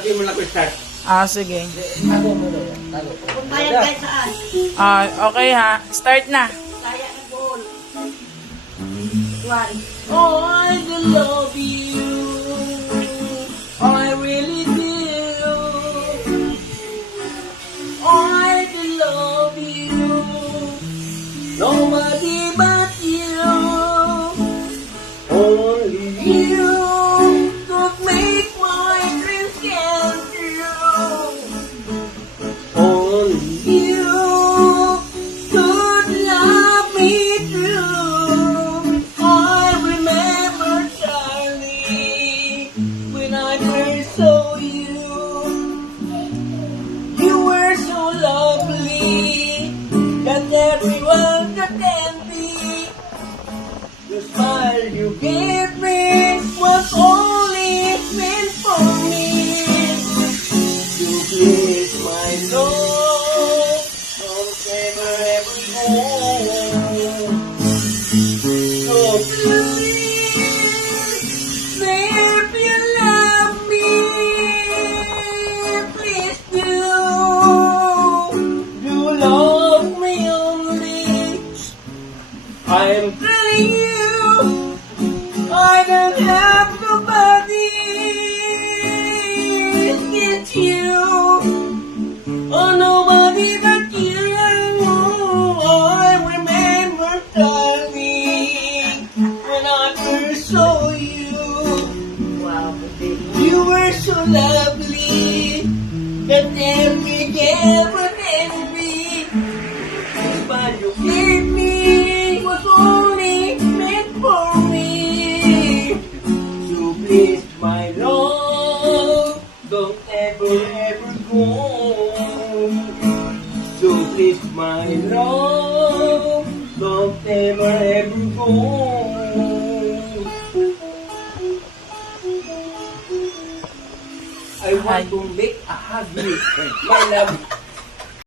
Sabi mo na ko start. Ah, sige. Tago mo daw. Tago. Kung kahit saan. Ah, okay ha. Start na. Kaya ng goal. One. Oh, I do love you. I really do. I do love you. Nobody but you. Only you I first saw you. You were so lovely that everyone could envy. The smile you gave me was only meant for me. You please my soul, don't ever ever go. I am telling you, I don't have nobody. It's you. Oh, nobody but you. I remember, darling, when I first saw you. Wow. You were so lovely that every girl would Please, my love, don't ever ever go. So please, my love, don't ever ever go. I want to make a hug you. My love.